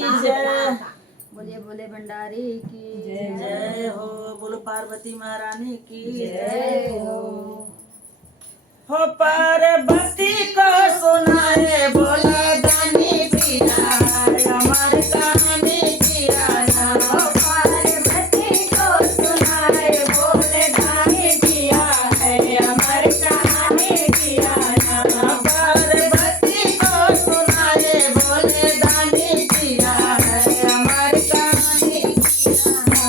जय। बोले बोले भंडारी की जय हो। बोलो पार्वती महारानी की जय हो। हो पार्वती को सुनाए बोला दानी पिया है हमारी कहानी किया ना। पार्वती को सुनाए बोले दानी पिया है हमारी कहानी किया ना। पार्वती को सुनाए बोले दानी पिया है हमारी कहानी किया ना।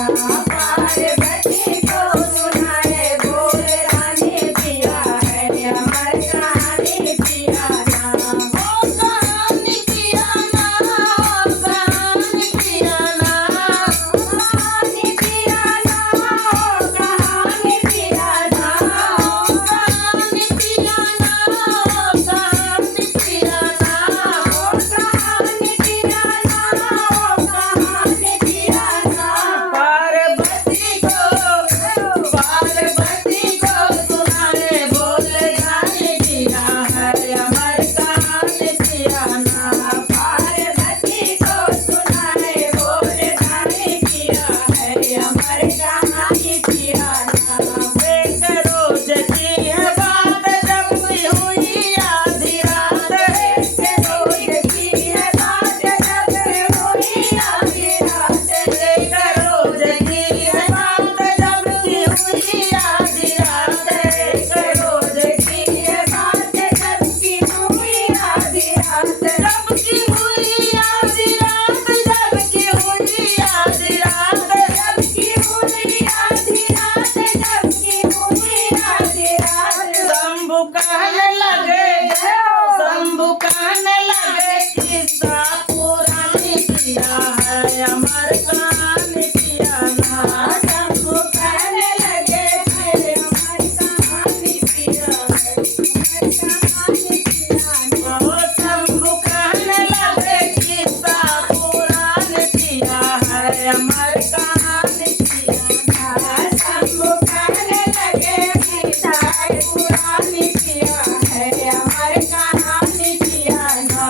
पार्वती को सुनाए बोले दानी पिया है हमारी कहानी किया ना। ओ कहानी किया ना, ओ कहानी किया ना। कहानी पिया ना, कहानी पिया ना। कहानी पिया ना, कहानी पिया ना। कहानी पिया ना, कहानी पिया ना। पार्वती को सुनाए बोले दानी पिया है हमारी कहानी पिया ना। पार्वती को सुनाए बोले दानी पिया है हमारी कहानी पिया ना। एक रोज की है बात जब भी हुई आधी रात। एक रोज की है बात जब हुई आधी रात। एक रोज की है बात जब की हुई आधी रात। एक रोज की है बात जब की हुई आधी रात। जब की हुई आधी रात, जब की हुई आधी रात। जब की हुई आधी रात, जब की हुई आधी रात। शंभु कहने लगे, शंभु कहने लगे किस्सा पुरानी किया है हमारी कहानी किया ना। शंभु कहने लगे फिर हमारी कहानी पिया है हमारी कहानी पिया ना। ओ शंभु कहने लगे किस्सा पुरानी किया है हमारी कहानी किया ना। शंभु कहने लगे किस्सा पुरानी पिया है हमारी कहानी पिया ना।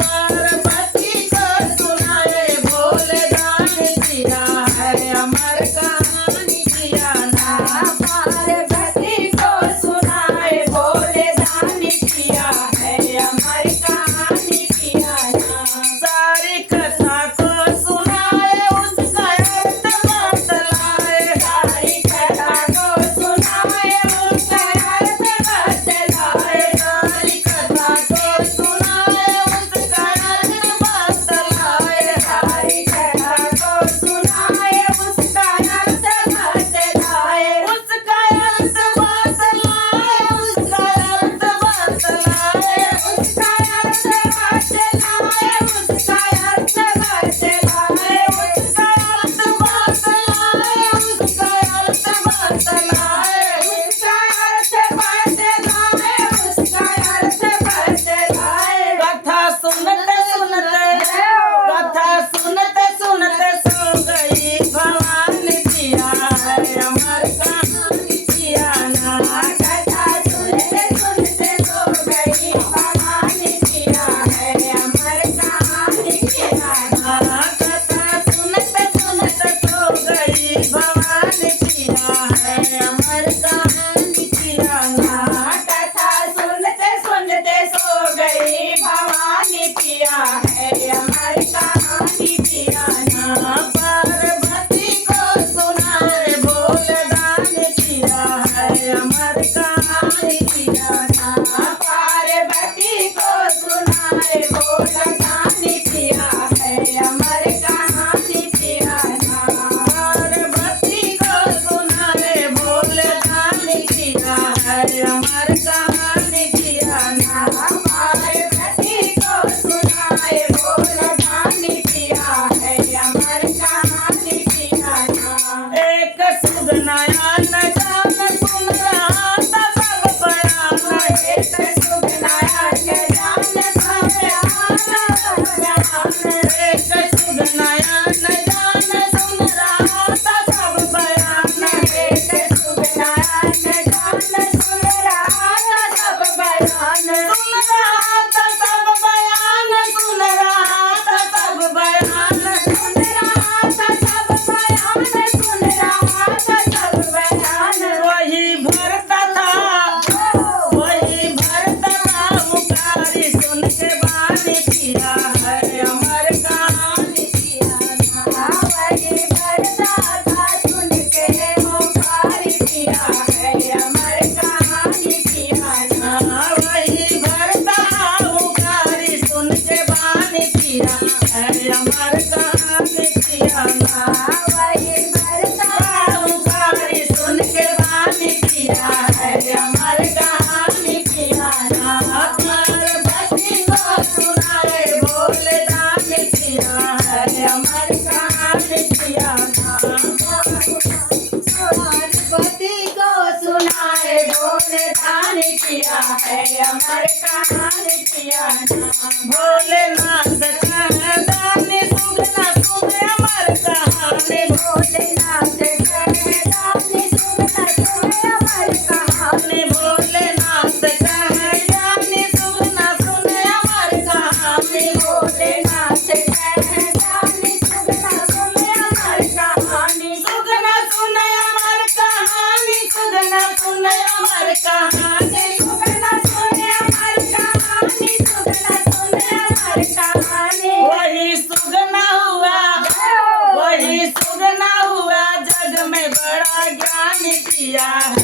पार्वती को सुनाए बोले दानी अमर कहानी पिया ना। वही भरता पुकारी सुन के वाणी पिया है अमर कहानी पिया ना। पार्वती को सुनाए भोले दानी पिया है अमर कहानी पिया ना। पार्वती को सुनाए भोले दानी पिया है अमर कहानी पिया ना। भोलेनाथ का दानी सुगना सुन अमर कहानी। भोलेनाथ कहदानी सुगना सुने अमर कहानी। भोलेनाथ का दानी सुगना सुन अमर कहानी। भोलेनाथ कहदानी सुगना सुने अमर कहानी। सुगना सुन अमर कहानी। सुगना सुन अमर कहानी। सुगना सुने अमर कहानी। सुगना सुने अमर कहानी। वही सुगना हुआ, वही सुगना हुआ जग में बड़ा ज्ञान किया है।